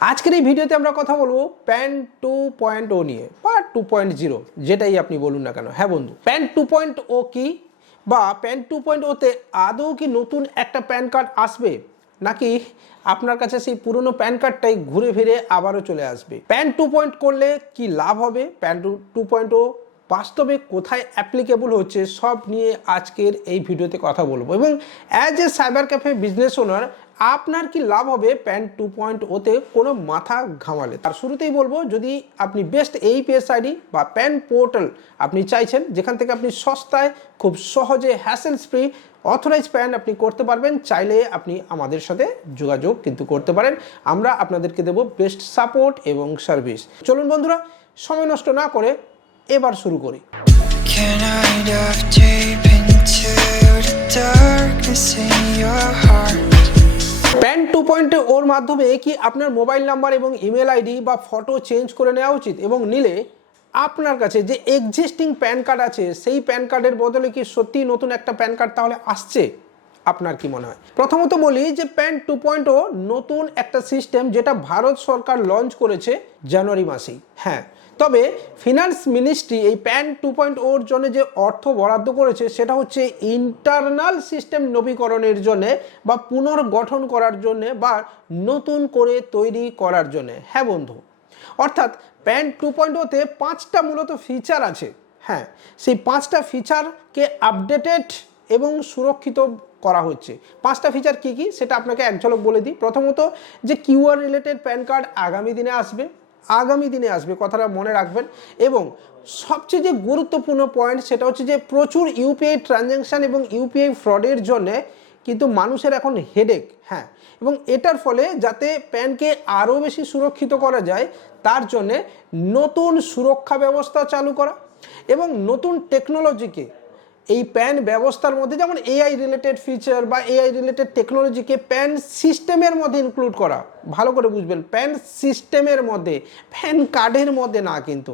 আজকের এই ভিডিওতে আমরা কথা বলব প্যান টু পয়েন্ট ও নিয়ে, বা টু পয়েন্ট জিরো যেটাই আপনি বলুন না কেন। হ্যাঁ বন্ধু প্যান টু পয়েন্ট ও কি, বা প্যান টু পয়েন্ট ওতে আদৌ কি নতুন একটা প্যান কার্ড আসবে? নাকি আপনার কাছে সেই পুরনো প্যান কার্ডটাই ঘুরে ফিরে আবারও চলে আসবে? প্যান টু পয়েন্ট করলে কি লাভ হবে? PAN two two point O বাস্তবে কোথায় অ্যাপ্লিকেবল হচ্ছে? সব নিয়ে আজকের এই ভিডিওতে কথা বলব। এবং as a cyber cafe business owner আপনার কি লাভ হবে প্যান টু পয়েন্ট ওতে কোনো মাথা ঘামালে? তার শুরুতেই বলব, যদি আপনি বেস্ট এই পিএস আইডি বা প্যান পোর্টাল আপনি চাইছেন, যেখান থেকে আপনি সস্তায়, খুব সহজে হ্যাসেলস ফ্রি অথরাইজ প্যান আপনি করতে পারবেন, চাইলে আপনি আমাদের সাথে যোগাযোগ কিন্তু করতে পারেন। আমরা আপনাদেরকে দেব বেস্ট সাপোর্ট এবং সার্ভিস চলুন বন্ধুরা, সময় নষ্ট না করে এবার শুরু করি। Can I পয়েন্টে ওর মাধ্যমে কি আপনার মোবাইল নাম্বার এবং ইমেল আইডি বা ফটো চেঞ্জ করে নেওয়া উচিত? এবং নিলে আপনার কাছে যে এক্সিস্টিং প্যান কার্ড আছে, সেই প্যান কার্ডের বদলে কি সত্যি নতুন একটা প্যান কার্ড তাহলে আসছে? আপনার কি মনে হয়? প্রথমত বলি যে প্যান টু পয়েন্ট নতুন একটা সিস্টেম যেটা ভারত সরকার লঞ্চ করেছে জানুয়ারি মাসেই। হ্যাঁ তবে ফিনান্স মিনিস্ট্রি এই প্যান টু পয়েন্ট ওর জন্য যে অর্থ বরাদ্দ করেছে, সেটা হচ্ছে ইন্টারনাল সিস্টেম নবীকরণের জন্যে বা পুনর্গঠন করার জন্যে বা নতুন করে তৈরি করার জন্যে। হ্যাঁ বন্ধু, অর্থাৎ প্যান টু পয়েন্ট ওতে পাঁচটা মূলত ফিচার আছে। হ্যাঁ সেই পাঁচটা ফিচারকে আপডেটেড এবং সুরক্ষিত করা হচ্ছে। পাঁচটা ফিচার কি কি, সেটা আপনাকে এক ঝলক বলে দিই। প্রথমত, যে কিউআর রিলেটেড প্যান কার্ড আগামী দিনে আসবে আগামী দিনে আসবে, কথাটা মনে রাখবেন। এবং সবচেয়ে যে গুরুত্বপূর্ণ পয়েন্ট সেটা হচ্ছে যে প্রচুর ইউপিআই ট্রানজ্যাকশান এবং ইউপিআই ফ্রডের জন্যে কিন্তু মানুষের এখন হেডেক হ্যাঁ। এবং এটার ফলে যাতে প্যানকে আরও বেশি সুরক্ষিত করা যায়, তার জন্যে নতুন সুরক্ষা ব্যবস্থা চালু করা এবং নতুন টেকনোলজিকে এই প্যান ব্যবস্থার মধ্যে যেমন এআই রিলেটেড ফিচার বা এআই রিলেটেড টেকনোলজিকে প্যান সিস্টেমের মধ্যে ইনক্লুড করা, ভালো করে বুঝবেন, প্যান সিস্টেমের মধ্যে, প্যান কার্ডের মধ্যে না কিন্তু।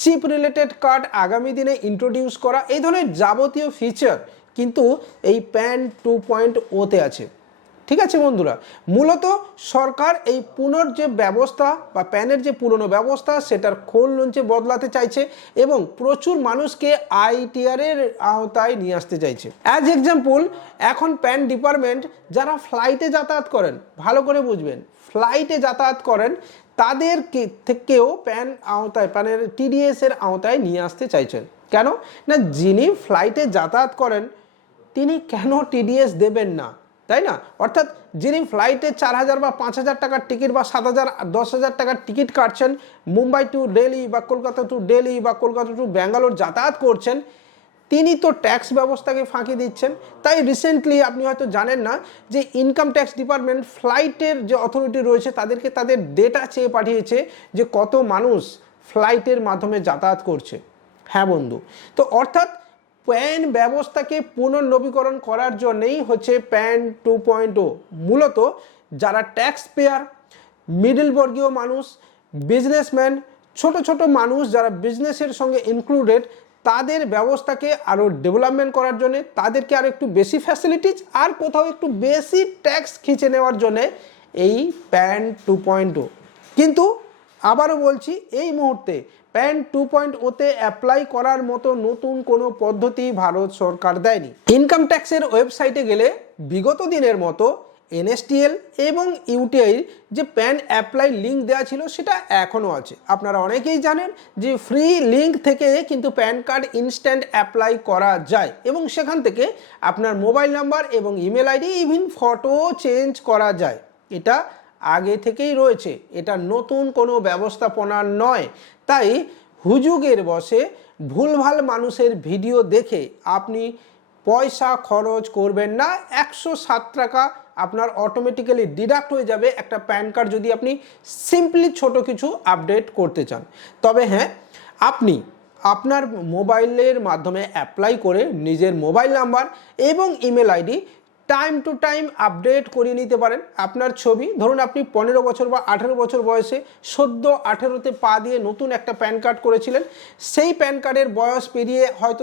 চিপ রিলেটেড কার্ড আগামী দিনে ইন্ট্রোডিউস করা, এই ধরনের যাবতীয় ফিচার কিন্তু এই প্যান টু পয়েন্ট ওতে আছে। ঠিক আছে বন্ধুরা? মূলত সরকার এই পুনর যে ব্যবস্থা বা প্যানের যে পুরনো ব্যবস্থা, সেটার খোল লঞ্চে বদলাতে চাইছে এবং প্রচুর মানুষকে আইটিআরের আওতায় নিয়ে আসতে চাইছে। অ্যাজ এক্সাম্পল এখন প্যান ডিপার্টমেন্ট যারা ফ্লাইটে যাতায়াত করেন, ভালো করে বুঝবেন, ফ্লাইটে যাতায়াত করেন, তাদের থেকেও প্যান আওতায়, প্যানের টিডিএস এর আওতায় নিয়ে আসতে চাইছেন। কেন? না, যিনি ফ্লাইটে যাতায়াত করেন, তিনি কেন টিডিএস দেবেন না? তাই না? অর্থাৎ যিনি ফ্লাইটে চার হাজার বা পাঁচ হাজার টাকার টিকিট বা সাত হাজার, দশ হাজার টাকার টিকিট কাটছেন, মুম্বাই টু দিল্লি বা কলকাতা টু দিল্লি বা কলকাতা টু ব্যাঙ্গালোর যাতায়াত করছেন, তিনি তো ট্যাক্স ব্যবস্থাকে ফাঁকি দিচ্ছেন। তাই রিসেন্টলি আপনি হয়তো জানেন না যে ইনকাম ট্যাক্স ডিপার্টমেন্ট ফ্লাইটের যে অথরিটি রয়েছে, তাদেরকে তাদের ডেটা চেয়ে পাঠিয়েছে যে কত মানুষ ফ্লাইটের মাধ্যমে যাতায়াত করছে। হ্যাঁ বন্ধু। তো অর্থাৎ প্যান ব্যবস্থাকে পুনর্নবীকরণ করার জন্যেই হচ্ছে প্যান টু পয়েন্ট ও। মূলত যারা ট্যাক্স পেয়ার মিডল বর্গীয় মানুষ বিজনেসম্যান ছোট ছোট মানুষ যারা বিজনেসের সঙ্গে ইনক্লুডেড তাদের ব্যবস্থাকে আরও ডেভেলপমেন্ট করার জন্য, তাদেরকে আরও একটু বেশি ফ্যাসিলিটিস আর কোথাও একটু বেশি ট্যাক্স খিঁচে নেওয়ার জন্যে এই প্যান টু পয়েন্ট কিন্তু আবারও বলছি, এই মুহূর্তে প্যান টু পয়েন্ট ওতে অ্যাপ্লাই করার মতো নতুন কোনো পদ্ধতি ভারত সরকার দেয়নি। ইনকাম ট্যাক্সের ওয়েবসাইটে গেলে বিগত দিনের মতো এনএসটিএল এবং ইউটিআই যে প্যান অ্যাপ্লাই লিঙ্ক দেওয়া ছিল সেটা এখনও আছে। আপনারা অনেকেই জানেন যে ফ্রি লিঙ্ক থেকে কিন্তু প্যান কার্ড ইনস্ট্যান্ট অ্যাপ্লাই করা যায় এবং সেখান থেকে আপনার মোবাইল নাম্বার এবং email ID even photo change করা যায়। এটা আগে থেকেই রয়েছে। এটা নতুন কোনো ব্যবস্থাপনা নয়। তাই হুজুগের বসে ভুলভাল মানুষের ভিডিও দেখে আপনি পয়সা খরচ করবেন না। একশো সাত টাকা আপনার অটোমেটিক্যালি ডিডাক্ট হয়ে যাবে একটা প্যান কার্ড যদি আপনি সিম্পলি ছোট কিছু আপডেট করতে চান। তবে হ্যাঁ আপনি আপনার মোবাইলের মাধ্যমে অ্যাপ্লাই করে নিজের মোবাইল নাম্বার এবং email ID time to time update করিয়ে নিতে পারেন। আপনার ছবি, ধরুন আপনি পনেরো বছর বা আঠেরো বছর বয়সে সদ্য আঠেরোতে পা দিয়ে নতুন একটা প্যান কার্ড করেছিলেন। সেই প্যান কার্ডের বয়স পেরিয়ে হয়তো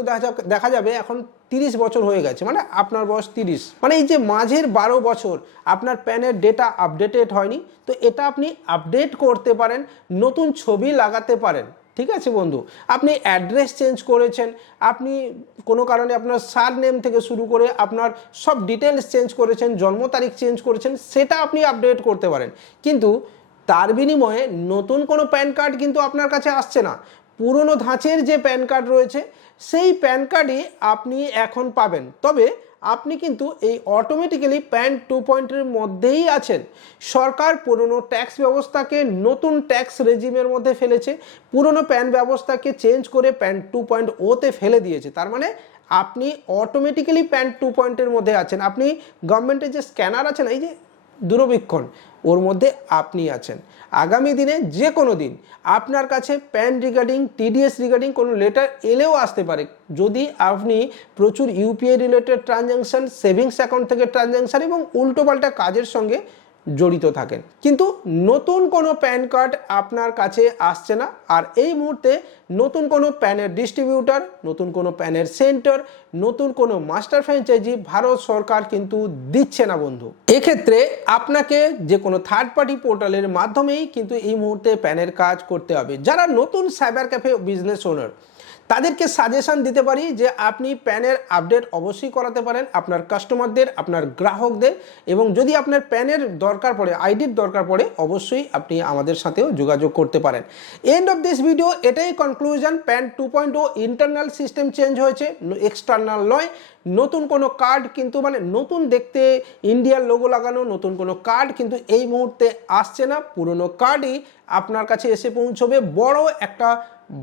দেখা যাবে এখন তিরিশ বছর হয়ে গেছে মানে আপনার বয়স তিরিশ। মানে এই যে মাঝের বারো বছর, আপনার প্যানের ডেটা আপডেটেড হয়নি, তো এটা আপনি আপডেট করতে পারেন, নতুন ছবি লাগাতে পারেন। ঠিক আছে বন্ধু? আপনি অ্যাড্রেস চেঞ্জ করেছেন, আপনি কোনো কারণে আপনার সার নেম থেকে শুরু করে আপনার সব ডিটেলস চেঞ্জ করেছেন, জন্ম তারিখ চেঞ্জ করেছেন, সেটা আপনি আপডেট করতে পারেন। কিন্তু তার বিনিময়ে নতুন কোনো প্যান কার্ড কিন্তু আপনার কাছে আসছে না। পুরনো ধাঁচের যে প্যান কার্ড রয়েছে, সেই প্যান কার্ডই আপনি এখন পাবেন। তবে আপনি কিন্তু এই অটোমেটিক্যালি প্যান টু পয়েন্টের মধ্যেই আছেন। সরকার পুরনো ট্যাক্স ব্যবস্থাকে নতুন ট্যাক্স রেজিমের মধ্যে ফেলেছে। পুরনো প্যান ব্যবস্থাকে চেঞ্জ করে প্যান টু পয়েন্ট ওতে ফেলে দিয়েছে। তার মানে আপনি অটোমেটিক্যালি প্যান টু পয়েন্টের মধ্যে আছেন। আপনি গভর্নমেন্টের যে স্ক্যানার আছেন এই যে দূরবীক্ষণ ওর মধ্যে আপনি আছেন। আগামী দিনে যে কোনো দিন আপনার কাছে প্যান রিগার্ডিং টিডিএস রিগার্ডিং কোনো লেটার এলেও আসতে পারে। যদি আপনি প্রচুর UPI related transaction savings account থেকে ট্রানজ্যাকশান এবং উল্টোপাল্টা কাজের সঙ্গে জড়িত থাকেন। কিন্তু নতুন কোনো প্যান কার্ড আপনার কাছে আসছে না, আর এই মুহূর্তে নতুন কোনো প্যানের ডিস্ট্রিবিউটার নতুন কোনো প্যানের সেন্টার নতুন কোনো মাস্টার ফ্র্যাঞ্চাইজি ভারত সরকার কিন্তু দিচ্ছে না বন্ধু। এক্ষেত্রে আপনাকে যে কোনো থার্ড পার্টি পোর্টালের মাধ্যমেই কিন্তু এই মুহূর্তে প্যানের কাজ করতে হবে। যারা নতুন সাইবার ক্যাফে বিজনেস ওনার তাদেরকে সাজেশন দিতে পারি যে আপনি প্যানের আপডেট অবশ্যই করাতে পারেন আপনার কাস্টমারদের আপনার গ্রাহকদের এবং যদি আপনার প্যানের দরকার পড়ে আইডির দরকার পড়ে, অবশ্যই আপনি আমাদের সাথেও যোগাযোগ করতে পারেন। এন্ড অফ দিস ভিডিও এটাই conclusion PAN two point O internal system change হয়েছে এক্সটার্নাল নয়, নতুন কোনো কার্ড কিন্তু মানে নতুন দেখতে ইন্ডিয়ার লোগো লাগানো, নতুন কোনো কার্ড কিন্তু এই মুহূর্তে আসছে না, পুরনো কার্ডই আপনার কাছে এসে পৌঁছবে, বড় একটা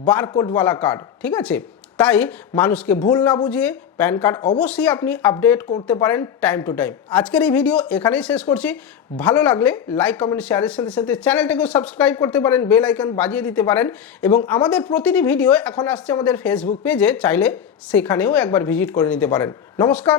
বারকোডওয়ালা কার্ড ঠিক আছে? তাই মানুষকে ভুল না বুঝিয়ে প্যান কার্ড অবশ্যই আপনি আপডেট করতে পারেন টাইম টু টাইম আজকের এই ভিডিও এখানেই শেষ করছি। ভালো লাগলে লাইক কমেন্ট শেয়ারের সাথে সাথে চ্যানেলটাকেও সাবস্ক্রাইব করতে পারেন বেল আইকন বাজিয়ে দিতে পারেন এবং আমাদের প্রতিটি ভিডিও এখন আসছে আমাদের ফেসবুক পেজে চাইলে সেখানেও একবার ভিজিট করে নিতে পারেন। নমস্কার।